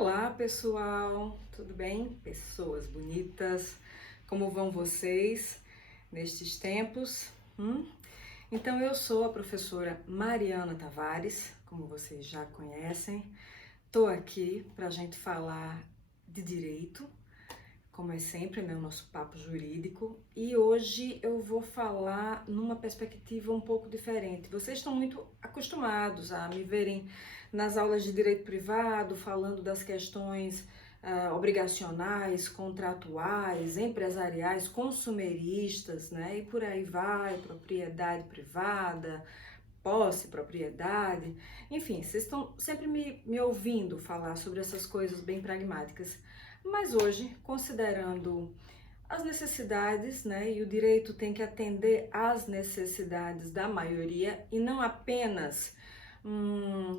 Olá, pessoal, tudo bem? Pessoas bonitas, como vão vocês nestes tempos? Então, eu sou a professora Mariana Tavares, como vocês já conhecem. Estou aqui para a gente falar de direito, como é sempre, né, o nosso papo jurídico. E hoje eu vou falar numa perspectiva um pouco diferente. Vocês estão muito acostumados a me verem nas aulas de direito privado, falando das questões obrigacionais, contratuais, empresariais, consumeristas, né? E por aí vai, propriedade privada, posse, propriedade, enfim, vocês estão sempre me ouvindo falar sobre essas coisas bem pragmáticas. Mas hoje, considerando as necessidades, né, e o direito tem que atender às necessidades da maioria e não apenas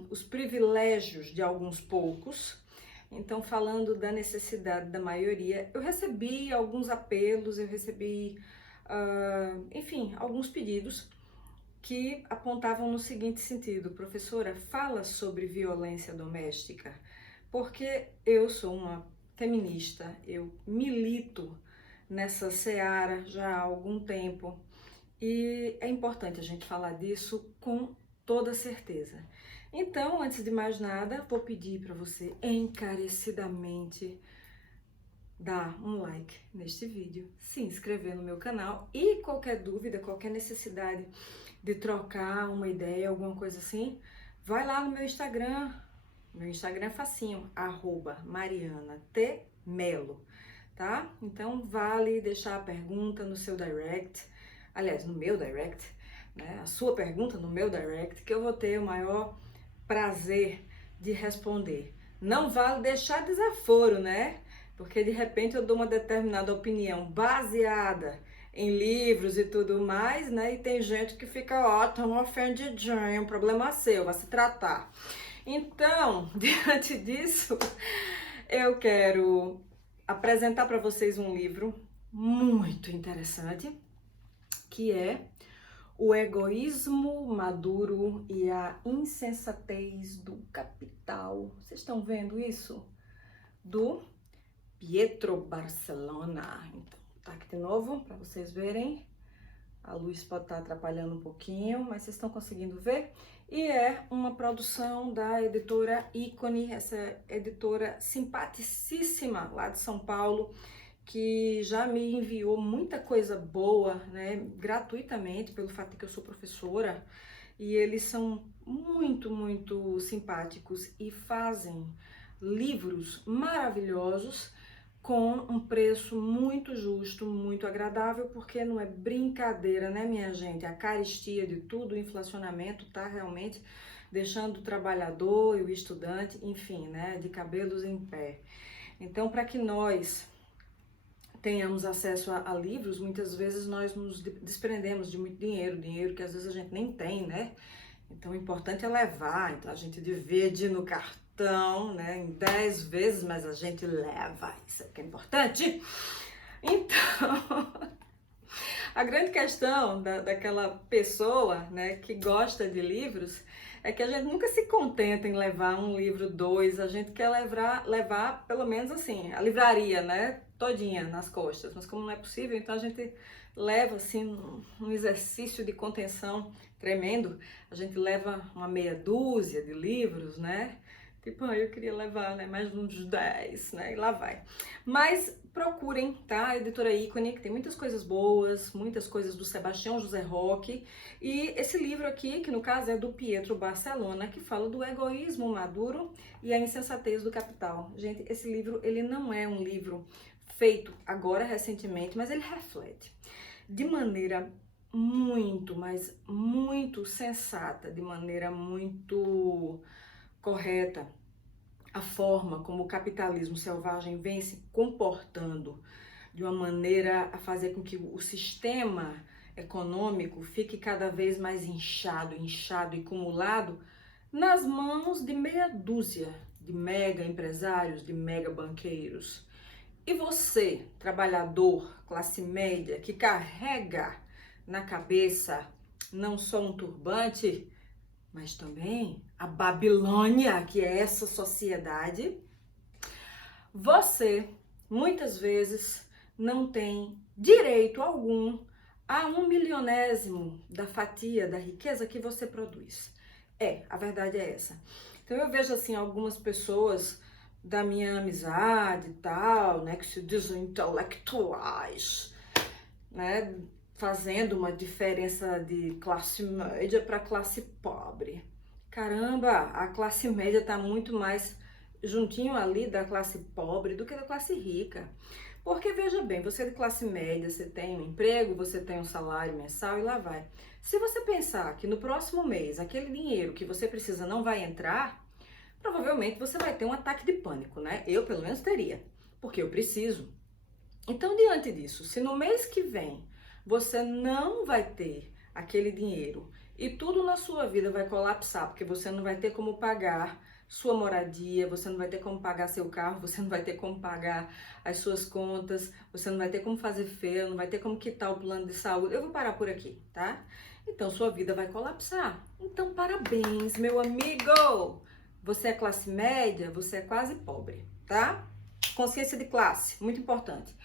os privilégios de alguns poucos. Então, falando da necessidade da maioria, eu recebi alguns apelos, eu recebi, enfim, alguns pedidos que apontavam no seguinte sentido: professora, fala sobre violência doméstica, porque eu sou uma feminista, eu milito nessa seara já há algum tempo e é importante a gente falar disso com toda certeza. Então, antes de mais nada, vou pedir para você encarecidamente dar um like neste vídeo, se inscrever no meu canal e qualquer dúvida, qualquer necessidade de trocar uma ideia, alguma coisa assim, vai lá no meu Instagram. Meu Instagram é facinho, @marianatmelo, tá? Então vale deixar a pergunta no seu direct, aliás, no meu direct, né? A sua pergunta no meu direct, que eu vou ter o maior prazer de responder. Não vale deixar desaforo, né? Porque de repente eu dou uma determinada opinião baseada em livros e tudo mais, né? E tem gente que fica, ó, tão ofendidinho, é um problema seu, vai se tratar. Então, diante disso, eu quero apresentar para vocês um livro muito interessante, que é O Egoísmo Maduro e a Insensatez do Capital. Vocês estão vendo isso? Do Pietro Barcelona. Então, tá aqui de novo para vocês verem. A luz pode estar atrapalhando um pouquinho, mas vocês estão conseguindo ver? E é uma produção da editora Ícone, essa editora simpaticíssima lá de São Paulo, que já me enviou muita coisa boa, né, gratuitamente, pelo fato de que eu sou professora, e eles são muito simpáticos e fazem livros maravilhosos com um preço muito justo, muito agradável, porque não é brincadeira, né, minha gente? A carestia de tudo, o inflacionamento tá realmente deixando o trabalhador e o estudante, enfim, né, de cabelos em pé. Então, para que nós tenhamos acesso a livros, muitas vezes nós nos desprendemos de muito dinheiro que às vezes a gente nem tem, né? Então, o importante é levar. Então, a gente divide no cartão, né, em 10 vezes, mas a gente leva. Isso é que é importante. Então, a grande questão daquela pessoa, né, que gosta de livros é que a gente nunca se contenta em levar um livro, dois. A gente quer levar pelo menos assim, a livraria, né, todinha nas costas. Mas como não é possível, então a gente leva assim um exercício de contenção tremendo. A gente leva uma meia dúzia de livros, né? Tipo, eu queria levar, né, mais uns 10, né? E lá vai. Mas procurem, tá? A editora Ícone, que tem muitas coisas boas, muitas coisas do Sebastião José Roque. E esse livro aqui, que no caso é do Pietro Barcelona, que fala do egoísmo maduro e a insensatez do capital. Gente, esse livro, ele não é um livro feito agora, recentemente, mas ele reflete de maneira muito, mas muito sensata, de maneira muito correta, a forma como o capitalismo selvagem vem se comportando de uma maneira a fazer com que o sistema econômico fique cada vez mais inchado e acumulado nas mãos de meia dúzia de mega empresários, de mega banqueiros. E você, trabalhador, classe média, que carrega na cabeça não só um turbante, mas também a Babilônia, que é essa sociedade, você muitas vezes não tem direito algum a 1/1000º da fatia da riqueza que você produz. A verdade é essa. Então eu vejo assim algumas pessoas da minha amizade e tal, né, que se dizem intelectuais, né, fazendo uma diferença de classe média para classe pobre. Caramba, a classe média está muito mais juntinho ali da classe pobre do que da classe rica. Porque veja bem, você é de classe média, você tem um emprego, você tem um salário mensal e lá vai. Se você pensar que no próximo mês aquele dinheiro que você precisa não vai entrar, provavelmente você vai ter um ataque de pânico, né? Eu pelo menos teria, porque eu preciso. Então, diante disso, se no mês que vem você não vai ter aquele dinheiro e tudo na sua vida vai colapsar, porque você não vai ter como pagar sua moradia, você não vai ter como pagar seu carro, você não vai ter como pagar as suas contas, você não vai ter como fazer feira, não vai ter como quitar o plano de saúde. Eu vou parar por aqui, tá? Então, sua vida vai colapsar. Então, parabéns, meu amigo! Você é classe média, você é quase pobre, tá? Consciência de classe, muito importante.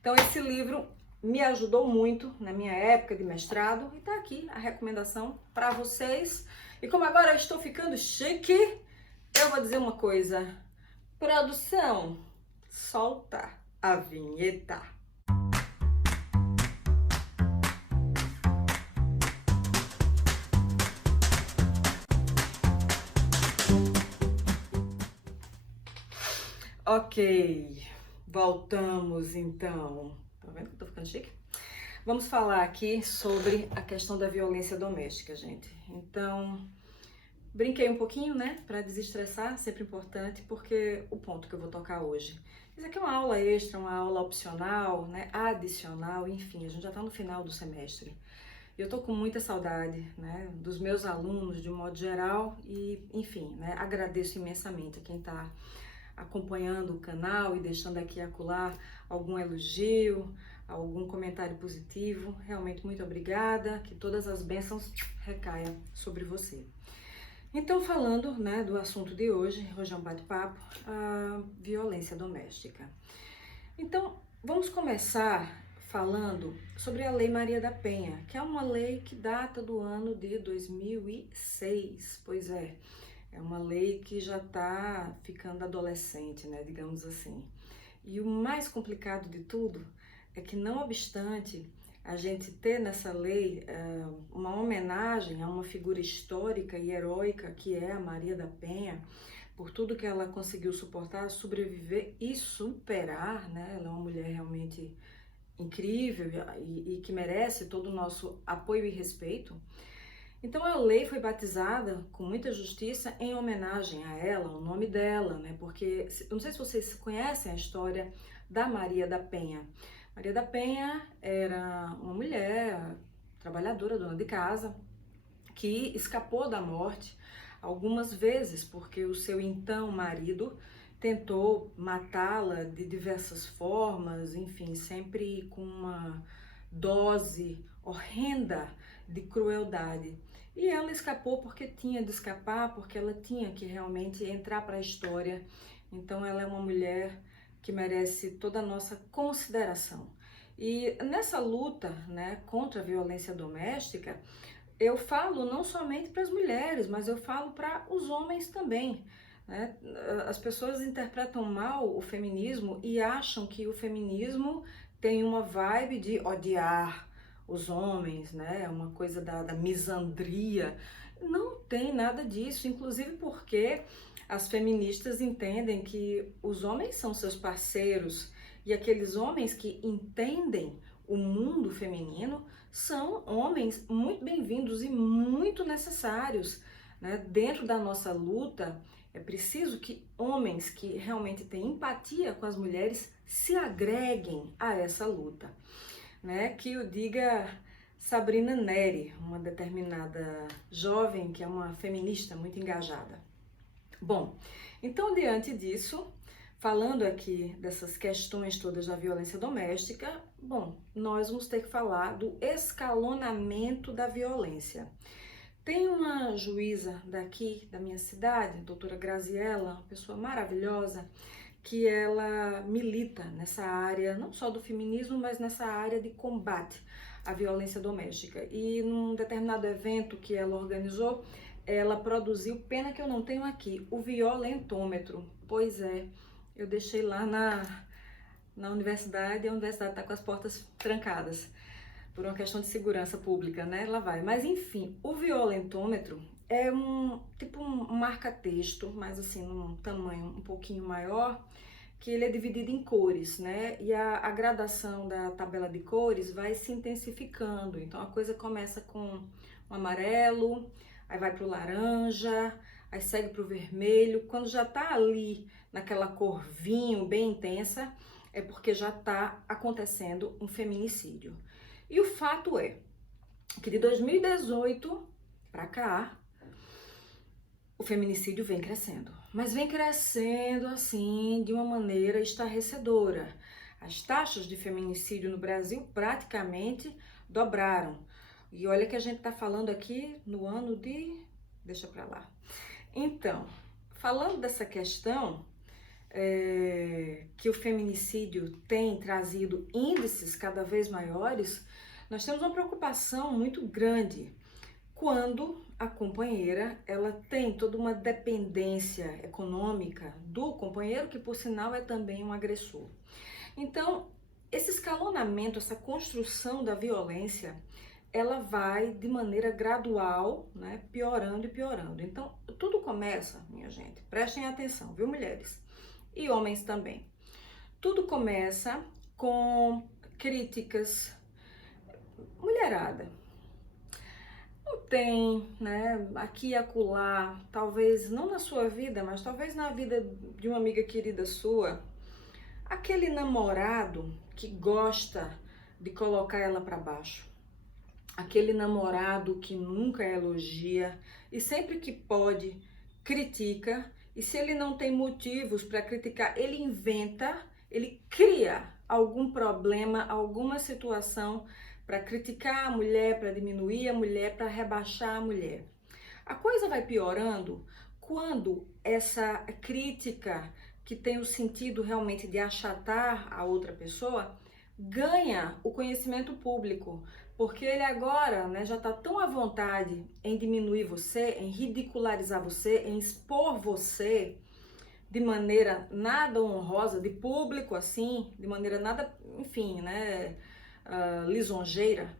Então, esse livro me ajudou muito na minha época de mestrado e tá aqui a recomendação para vocês. E como agora eu estou ficando chique, eu vou dizer uma coisa. Produção, solta a vinheta. Ok, voltamos então. Tá vendo que eu tô ficando chique? Vamos falar aqui sobre a questão da violência doméstica, gente. Então, brinquei um pouquinho, né, para desestressar, sempre importante, porque o ponto que eu vou tocar hoje. Isso aqui é uma aula extra, uma aula opcional, né, adicional, enfim, a gente já tá no final do semestre. Eu tô com muita saudade, né, dos meus alunos de um modo geral e, enfim, né, agradeço imensamente a quem tá acompanhando o canal e deixando aqui e acolá algum elogio, algum comentário positivo. Realmente muito obrigada, que todas as bênçãos recaiam sobre você. Então, falando, né, do assunto de hoje é um bate-papo, a violência doméstica. Então, vamos começar falando sobre a Lei Maria da Penha, que é uma lei que data do ano de 2006. Pois é uma lei que já está ficando adolescente, né, digamos assim. E o mais complicado de tudo é que, não obstante a gente ter nessa lei uma homenagem a uma figura histórica e heróica que é a Maria da Penha, por tudo que ela conseguiu suportar, sobreviver e superar, né? Ela é uma mulher realmente incrível e que merece todo o nosso apoio e respeito. Então a lei foi batizada com muita justiça em homenagem a ela, ao nome dela, né? Porque eu não sei se vocês conhecem a história da Maria da Penha. Maria da Penha era uma mulher trabalhadora, dona de casa, que escapou da morte algumas vezes porque o seu então marido tentou matá-la de diversas formas, enfim, sempre com uma dose horrenda de crueldade. E ela escapou porque tinha de escapar, porque ela tinha que realmente entrar para a história. Então ela é uma mulher que merece toda a nossa consideração. E nessa luta, né, contra a violência doméstica, eu falo não somente para as mulheres, mas eu falo para os homens também, né? As pessoas interpretam mal o feminismo e acham que o feminismo tem uma vibe de odiar os homens, né? Uma coisa da misandria. Não tem nada disso, inclusive porque as feministas entendem que os homens são seus parceiros e aqueles homens que entendem o mundo feminino são homens muito bem-vindos e muito necessários, né? Dentro da nossa luta, é preciso que homens que realmente têm empatia com as mulheres se agreguem a essa luta, né? Que o diga Sabrina Neri, uma determinada jovem que é uma feminista muito engajada. Bom, então diante disso, falando aqui dessas questões todas da violência doméstica, bom, nós vamos ter que falar do escalonamento da violência. Tem uma juíza daqui, da minha cidade, a doutora Graziella, uma pessoa maravilhosa, que ela milita nessa área, não só do feminismo, mas nessa área de combate à violência doméstica. E num determinado evento que ela organizou, ela produziu, pena que eu não tenho aqui, o violentômetro. Pois é, eu deixei lá na universidade, e a universidade está com as portas trancadas, por uma questão de segurança pública, né? Lá vai. Mas enfim, o violentômetro é um marca-texto, mas assim, num tamanho um pouquinho maior, que ele é dividido em cores, né? E a gradação da tabela de cores vai se intensificando. Então a coisa começa com o amarelo, aí vai para o laranja, aí segue para o vermelho. Quando já tá ali naquela cor vinho bem intensa, é porque já está acontecendo um feminicídio. E o fato é que de 2018 para cá, o feminicídio vem crescendo. Mas vem crescendo assim de uma maneira estarrecedora. As taxas de feminicídio no Brasil praticamente dobraram. E olha que a gente está falando aqui no ano de... deixa para lá. Então, falando dessa questão, que o feminicídio tem trazido índices cada vez maiores, nós temos uma preocupação muito grande quando a companheira ela tem toda uma dependência econômica do companheiro, que por sinal é também um agressor. Então, esse escalonamento, essa construção da violência, ela vai de maneira gradual, né, piorando e piorando. Então, tudo começa, minha gente, prestem atenção, viu, mulheres? E homens também. Tudo começa com críticas. Mulherada, não tem, né, aqui e acolá, talvez não na sua vida, mas talvez na vida de uma amiga querida sua, aquele namorado que gosta de colocar ela para baixo. Aquele namorado que nunca elogia e sempre que pode critica, e se ele não tem motivos para criticar, ele inventa, ele cria algum problema, alguma situação para criticar a mulher, para diminuir a mulher, para rebaixar a mulher. A coisa vai piorando quando essa crítica, que tem o sentido realmente de achatar a outra pessoa, ganha o conhecimento público, porque ele agora, né, já está tão à vontade em diminuir você, em ridicularizar você, em expor você de maneira nada honrosa, de público assim, de maneira nada, enfim, né, lisonjeira.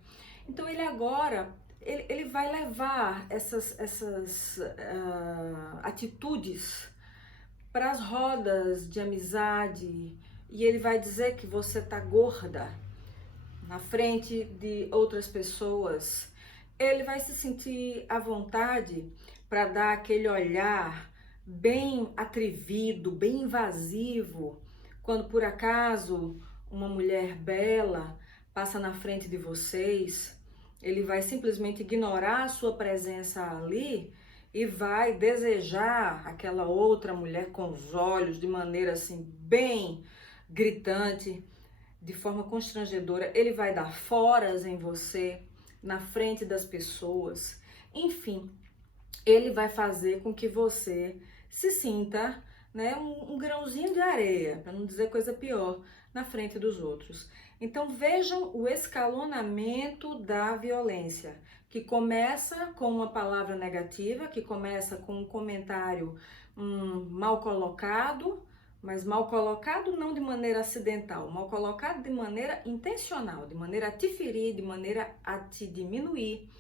Então ele agora, ele vai levar essas atitudes para as rodas de amizade, e ele vai dizer que você tá gorda na frente de outras pessoas. Ele vai se sentir à vontade para dar aquele olhar bem atrevido, bem invasivo, quando por acaso uma mulher bela passa na frente de vocês. Ele vai simplesmente ignorar a sua presença ali e vai desejar aquela outra mulher com os olhos de maneira assim bem gritante, de forma constrangedora. Ele vai dar foras em você na frente das pessoas. Enfim, ele vai fazer com que você se sinta, né, um grãozinho de areia, para não dizer coisa pior, na frente dos outros. Então vejam o escalonamento da violência, que começa com uma palavra negativa, que começa com um comentário mal colocado, mas mal colocado não de maneira acidental, mal colocado de maneira intencional, de maneira a te ferir, de maneira a te diminuir,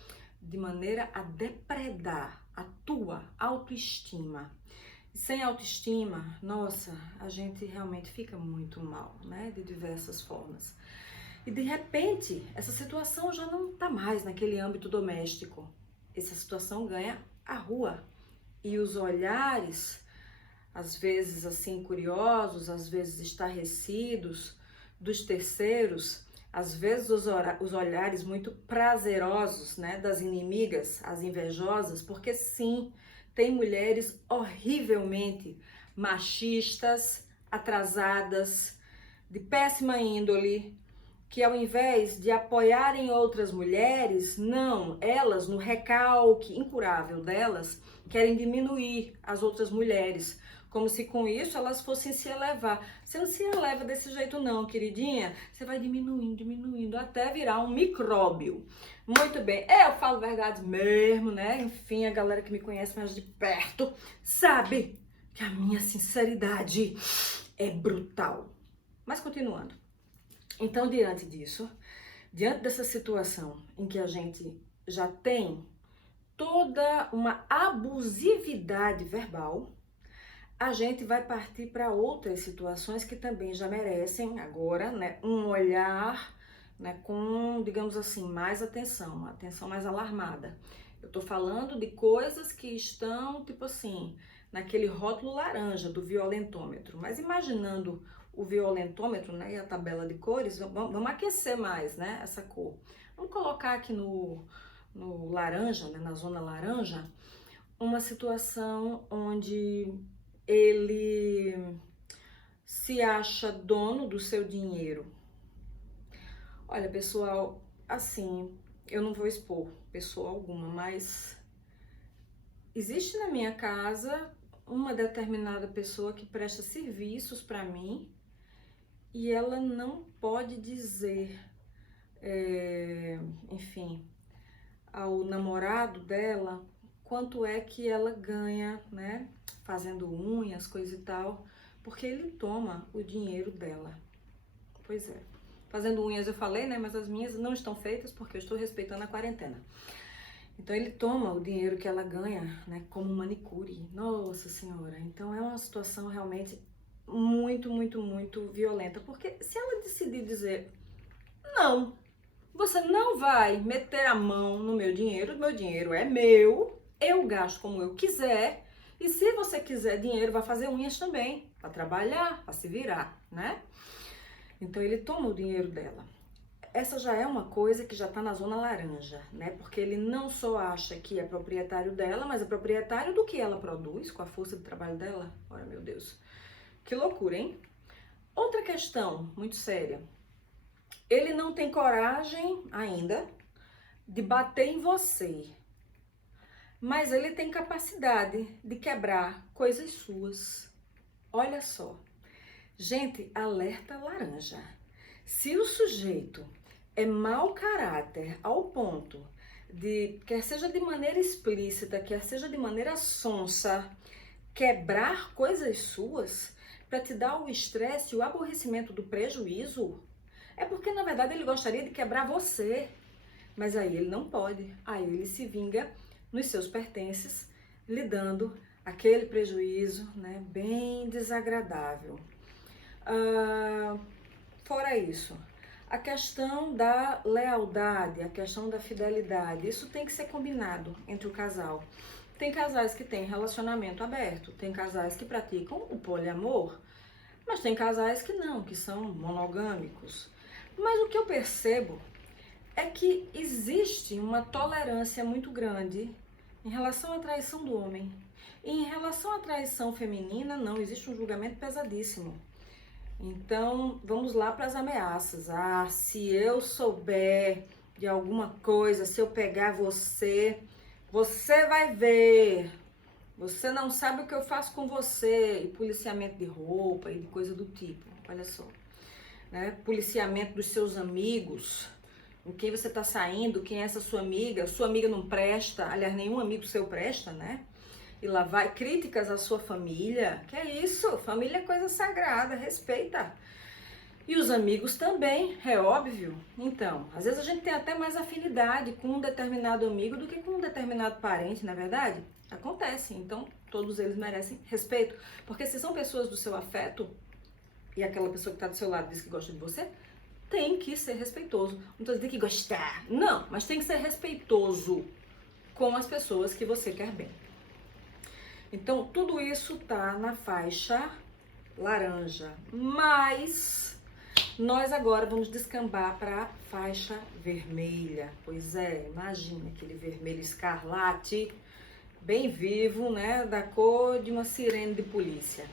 de maneira a depredar a tua autoestima. Sem autoestima, nossa, a gente realmente fica muito mal, né? De diversas formas. E de repente, essa situação já não está mais naquele âmbito doméstico. Essa situação ganha a rua. E os olhares, às vezes assim curiosos, às vezes estarrecidos, dos terceiros, às vezes os olhares muito prazerosos, né? Das inimigas, as invejosas, porque sim, tem mulheres horrivelmente machistas, atrasadas, de péssima índole, que ao invés de apoiarem outras mulheres, não, elas no recalque incurável delas, querem diminuir as outras mulheres, como se com isso elas fossem se elevar. Você não se eleva desse jeito não, queridinha. Você vai diminuindo, diminuindo, até virar um micróbio. Muito bem, eu falo verdade mesmo, né? Enfim, a galera que me conhece mais de perto sabe que a minha sinceridade é brutal. Mas continuando. Então, diante disso, diante dessa situação em que a gente já tem toda uma abusividade verbal, a gente vai partir para outras situações que também já merecem agora, né, um olhar, né, com, digamos assim, mais atenção, uma atenção mais alarmada. Eu tô falando de coisas que estão, tipo assim, naquele rótulo laranja do violentômetro, mas imaginando o violentômetro, né, e a tabela de cores, vamos aquecer mais, né, essa cor. Vamos colocar aqui no laranja, né, na zona laranja, uma situação onde ele se acha dono do seu dinheiro. Olha, pessoal, assim, eu não vou expor pessoa alguma, mas existe na minha casa uma determinada pessoa que presta serviços para mim e ela não pode dizer, enfim, ao namorado dela quanto é que ela ganha, né, fazendo unhas, coisa e tal, porque ele toma o dinheiro dela. Pois é. Fazendo unhas eu falei, né, mas as minhas não estão feitas porque eu estou respeitando a quarentena. Então ele toma o dinheiro que ela ganha, né, como manicure. Nossa Senhora. Então é uma situação realmente muito, muito, muito violenta, porque se ela decidir dizer não, você não vai meter a mão no meu dinheiro é meu, eu gasto como eu quiser, e se você quiser dinheiro, vai fazer unhas também, para trabalhar, para se virar, né? Então ele toma o dinheiro dela. Essa já é uma coisa que já tá na zona laranja, né? Porque ele não só acha que é proprietário dela, mas é proprietário do que ela produz com a força do trabalho dela. Olha, meu Deus. Que loucura, hein? Outra questão muito séria. Ele não tem coragem ainda de bater em você, mas ele tem capacidade de quebrar coisas suas. Olha só. Gente, alerta laranja. Se o sujeito é mau caráter ao ponto de, quer seja de maneira explícita, quer seja de maneira sonsa, quebrar coisas suas para te dar o estresse, o aborrecimento do prejuízo, é porque na verdade ele gostaria de quebrar você. Mas aí ele não pode, aí ele se vinga nos seus pertences, lhe dando aquele prejuízo, né, bem desagradável. Fora isso, a questão da lealdade, a questão da fidelidade, isso tem que ser combinado entre o casal. Tem casais que têm relacionamento aberto, tem casais que praticam o poliamor, mas tem casais que não, que são monogâmicos. Mas o que eu percebo é que existe uma tolerância muito grande em relação à traição do homem. E em relação à traição feminina, não, existe um julgamento pesadíssimo. Então, vamos lá para as ameaças. Ah, se eu souber de alguma coisa, se eu pegar você, você vai ver. Você não sabe o que eu faço com você. E policiamento de roupa e de coisa do tipo. Olha só. Né? Policiamento dos seus amigos. Com quem você tá saindo, quem é essa sua amiga não presta, aliás, nenhum amigo seu presta, né? E lá vai críticas à sua família, que é isso, família é coisa sagrada, respeita. E os amigos também, é óbvio. Então, às vezes a gente tem até mais afinidade com um determinado amigo do que com um determinado parente, não é verdade? Acontece, então todos eles merecem respeito, porque se são pessoas do seu afeto, e aquela pessoa que tá do seu lado diz que gosta de você, tem que ser respeitoso. Não estou dizendo que gostar, não, mas tem que ser respeitoso com as pessoas que você quer bem. Então, tudo isso tá na faixa laranja, mas nós agora vamos descambar para a faixa vermelha. Pois é, imagina aquele vermelho escarlate, bem vivo, né, da cor de uma sirene de polícia.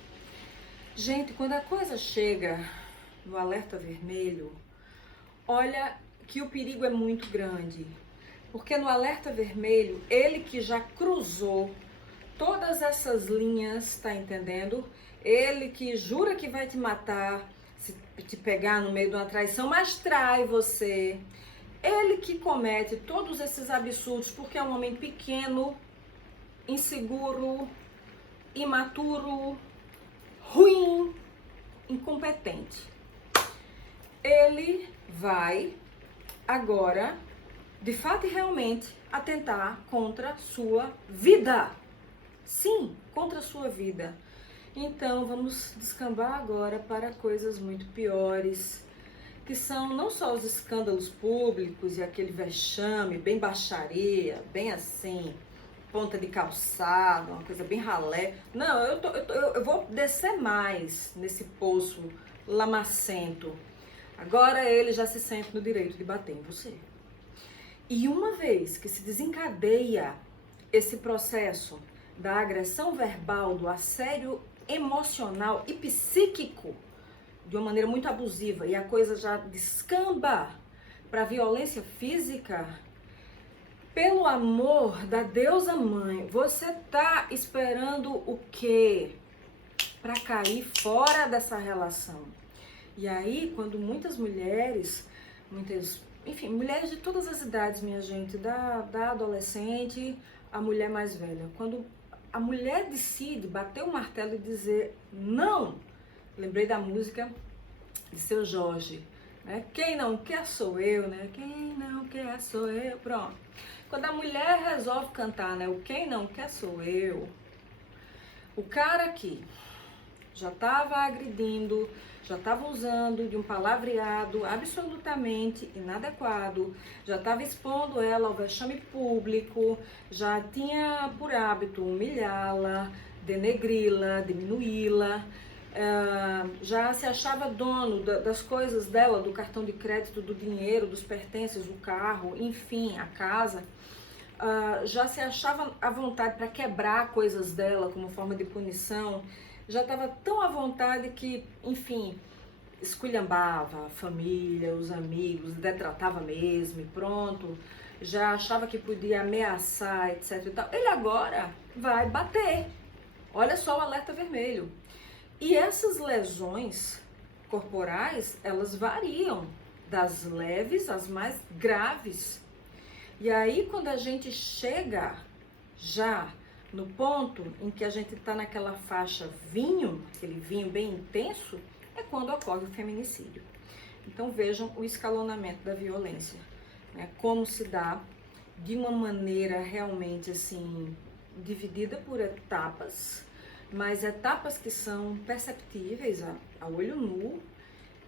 Gente, quando a coisa chega no alerta vermelho, olha que o perigo é muito grande, porque no alerta vermelho, ele que já cruzou todas essas linhas, tá entendendo? Ele que jura que vai te matar, se te pegar no meio de uma traição, mas trai você. Ele que comete todos esses absurdos porque é um homem pequeno, inseguro, imaturo, ruim, incompetente. Ele vai agora, de fato e realmente, atentar contra a sua vida. Sim, contra a sua vida. Então, vamos descambar agora para coisas muito piores, que são não só os escândalos públicos e aquele vexame, bem baixaria, bem assim, ponta de calçado, uma coisa bem ralé. Não, eu vou descer mais nesse poço lamacento. Agora ele já se sente no direito de bater em você. E uma vez que se desencadeia esse processo da agressão verbal, do assédio emocional e psíquico, de uma maneira muito abusiva, e a coisa já descamba para violência física, pelo amor da deusa mãe, você tá esperando o quê? Para cair fora dessa relação. E aí, quando muitas mulheres, enfim, mulheres de todas as idades, minha gente, da adolescente à mulher mais velha, quando a mulher decide bater o martelo e dizer não, lembrei da música de Seu Jorge, né? Quem não quer sou eu, né? Quem não quer sou eu, pronto. Quando a mulher resolve cantar, né? O quem não quer sou eu, o cara aqui já estava agredindo, já estava usando de um palavreado absolutamente inadequado, já estava expondo ela ao vexame público, já tinha por hábito humilhá-la, denegri-la, diminuí-la, já se achava dono das coisas dela, do cartão de crédito, do dinheiro, dos pertences, o carro, enfim, a casa. Já se achava à vontade para quebrar coisas dela como forma de punição, já estava tão à vontade que, enfim, esculhambava a família, os amigos, detratava mesmo e pronto, já achava que podia ameaçar, etc e tal. Ele agora vai bater. Olha só o alerta vermelho. E essas lesões corporais, elas variam das leves às mais graves. E aí, quando a gente chega já no ponto em que a gente está naquela faixa vinho, aquele vinho bem intenso, é quando ocorre o feminicídio. Então vejam o escalonamento da violência, né? Como se dá de uma maneira realmente assim, dividida por etapas, mas etapas que são perceptíveis a olho nu.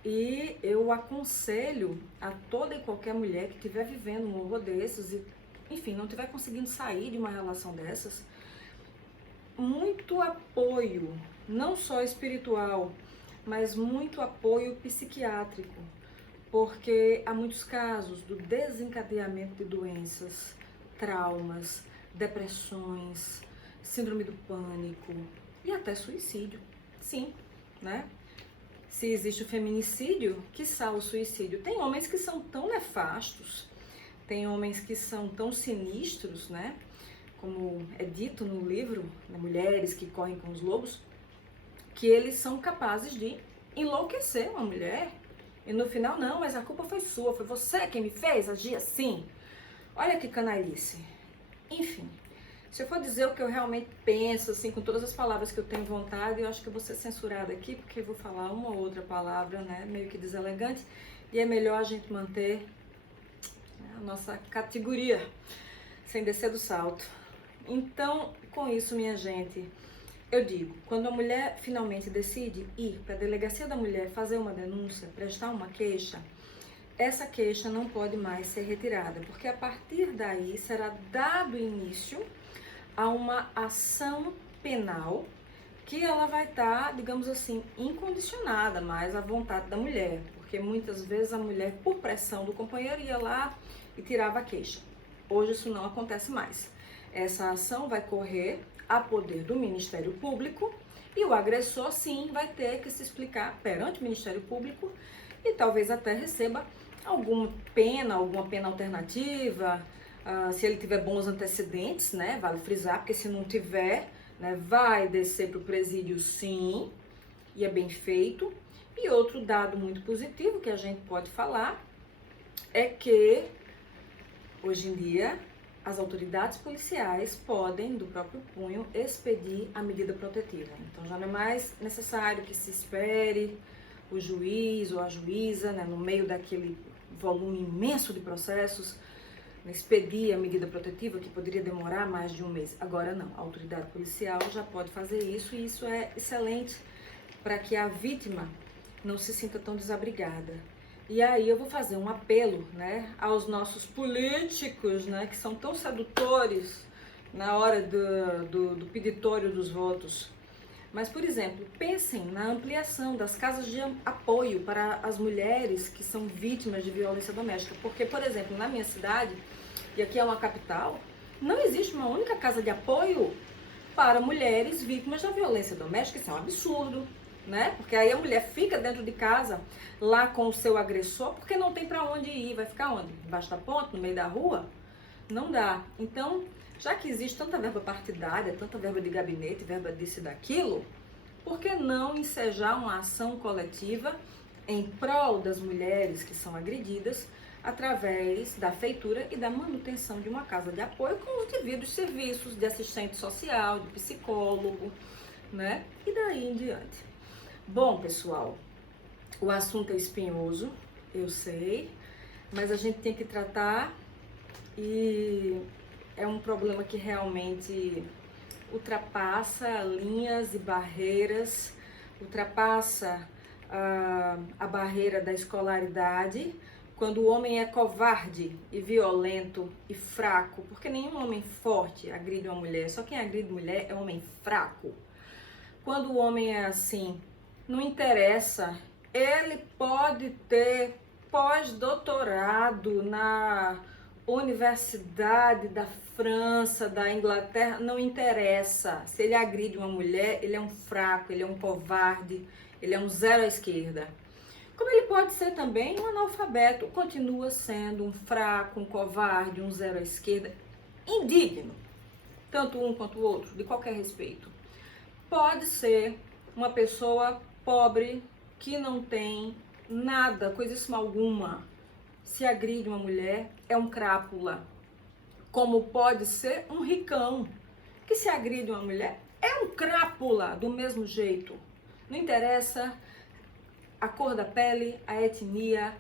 E eu aconselho a toda e qualquer mulher que estiver vivendo um horror desses e, enfim, não estiver conseguindo sair de uma relação dessas, muito apoio, não só espiritual, mas muito apoio psiquiátrico, porque há muitos casos do desencadeamento de doenças, traumas, depressões, síndrome do pânico e até suicídio. Sim, né? Se existe o feminicídio, quiçá o suicídio. Tem homens que são tão nefastos, tem homens que são tão sinistros, né? Como é dito no livro, né, Mulheres que Correm com os Lobos, que eles são capazes de enlouquecer uma mulher. E no final, não, mas a culpa foi sua, foi você quem me fez agir assim. Olha que canalice. Enfim, se eu for dizer o que eu realmente penso, assim, com todas as palavras que eu tenho vontade, eu acho que eu vou ser censurada aqui, porque eu vou falar uma ou outra palavra, né, meio que deselegante, e é melhor a gente manter, né, a nossa categoria, sem descer do salto. Então, com isso, minha gente, eu digo, quando a mulher finalmente decide ir para a delegacia da mulher fazer uma denúncia, prestar uma queixa, essa queixa não pode mais ser retirada, porque a partir daí será dado início a uma ação penal que ela vai estar, digamos assim, incondicionada, mais à vontade da mulher, porque muitas vezes a mulher, por pressão do companheiro, ia lá e tirava a queixa. Hoje isso não acontece mais. Essa ação vai correr a poder do Ministério Público e o agressor, sim, vai ter que se explicar perante o Ministério Público e talvez até receba alguma pena alternativa, se ele tiver bons antecedentes, né, vale frisar, porque se não tiver, né? Vai descer para o presídio sim, e é bem feito. E outro dado muito positivo que a gente pode falar é que hoje em dia as autoridades policiais podem, do próprio punho, expedir a medida protetiva. Então já não é mais necessário que se espere o juiz ou a juíza, né, no meio daquele volume imenso de processos, expedir a medida protetiva, que poderia demorar mais de um mês. Agora não, a autoridade policial já pode fazer isso, e isso é excelente para que a vítima não se sinta tão desabrigada. E aí eu vou fazer um apelo, né, aos nossos políticos, né, que são tão sedutores na hora do peditório dos votos. Mas, por exemplo, pensem na ampliação das casas de apoio para as mulheres que são vítimas de violência doméstica. Porque, por exemplo, na minha cidade, e aqui é uma capital, não existe uma única casa de apoio para mulheres vítimas da violência doméstica. Isso é um absurdo, né? Porque aí a mulher fica dentro de casa, lá com o seu agressor, porque não tem para onde ir. Vai ficar onde? Embaixo da ponte, no meio da rua? Não dá. Então, já que existe tanta verba partidária, tanta verba de gabinete, verba disso e daquilo, por que não ensejar uma ação coletiva em prol das mulheres que são agredidas através da feitura e da manutenção de uma casa de apoio com os devidos serviços de assistente social, de psicólogo, né? E daí em diante. Bom, pessoal, o assunto é espinhoso, eu sei, mas a gente tem que tratar, e é um problema que realmente ultrapassa linhas e barreiras, ultrapassa a barreira da escolaridade, quando o homem é covarde e violento e fraco, porque nenhum homem forte agride uma mulher, só quem agride mulher é homem fraco. Quando o homem é assim, não interessa, ele pode ter pós-doutorado na Universidade da França, da Inglaterra, não interessa. Se ele agride uma mulher, ele é um fraco, ele é um covarde, ele é um zero à esquerda. Como ele pode ser também um analfabeto, continua sendo um fraco, um covarde, um zero à esquerda, indigno, tanto um quanto o outro, de qualquer respeito. Pode ser uma pessoa pobre que não tem nada, coisíssima alguma. Se agride uma mulher, é um crápula. Como pode ser um ricão que se agride uma mulher, é um crápula do mesmo jeito. Não interessa a cor da pele, a etnia,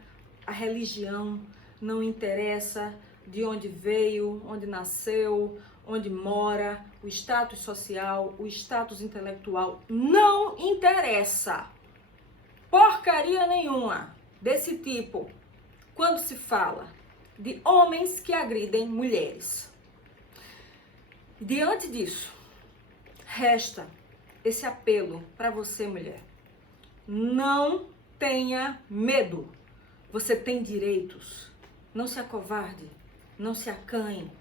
a religião, não interessa de onde veio, onde nasceu, onde mora, o status social, o status intelectual, não interessa. Porcaria nenhuma desse tipo quando se fala de homens que agridem mulheres. Diante disso, resta esse apelo para você, mulher. Não tenha medo. Você tem direitos. Não se acovarde, não se acanhe,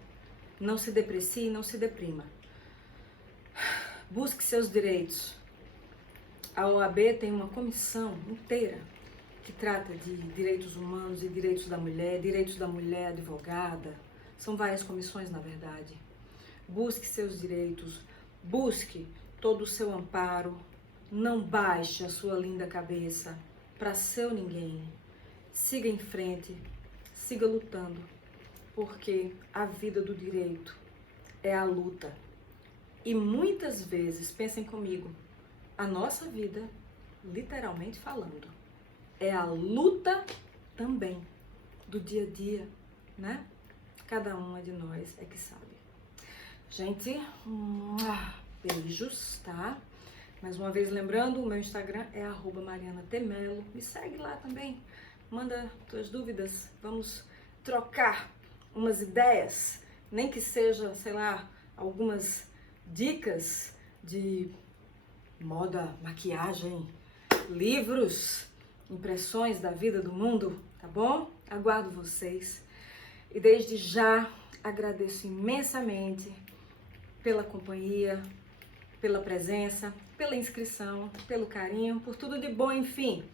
não se deprecie, não se deprima. Busque seus direitos. A OAB tem uma comissão inteira que trata de direitos humanos e direitos da mulher advogada. São várias comissões, na verdade. Busque seus direitos, busque todo o seu amparo. Não baixe a sua linda cabeça para seu ninguém. Siga em frente, siga lutando, porque a vida do direito é a luta. E muitas vezes, pensem comigo, a nossa vida, literalmente falando, é a luta também do dia a dia, né? Cada uma de nós é que sabe. Gente, beijos, tá? Mais uma vez lembrando, o meu Instagram é @marianatemelo. Me segue lá também. Manda tuas dúvidas. Vamos trocar umas ideias. Nem que seja, sei lá, algumas dicas de moda, maquiagem, livros, impressões da vida do mundo, tá bom? Aguardo vocês. E desde já agradeço imensamente pela companhia, pela presença, pela inscrição, pelo carinho, por tudo de bom, enfim.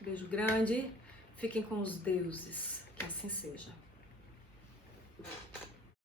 Beijo grande, fiquem com os deuses, que assim seja.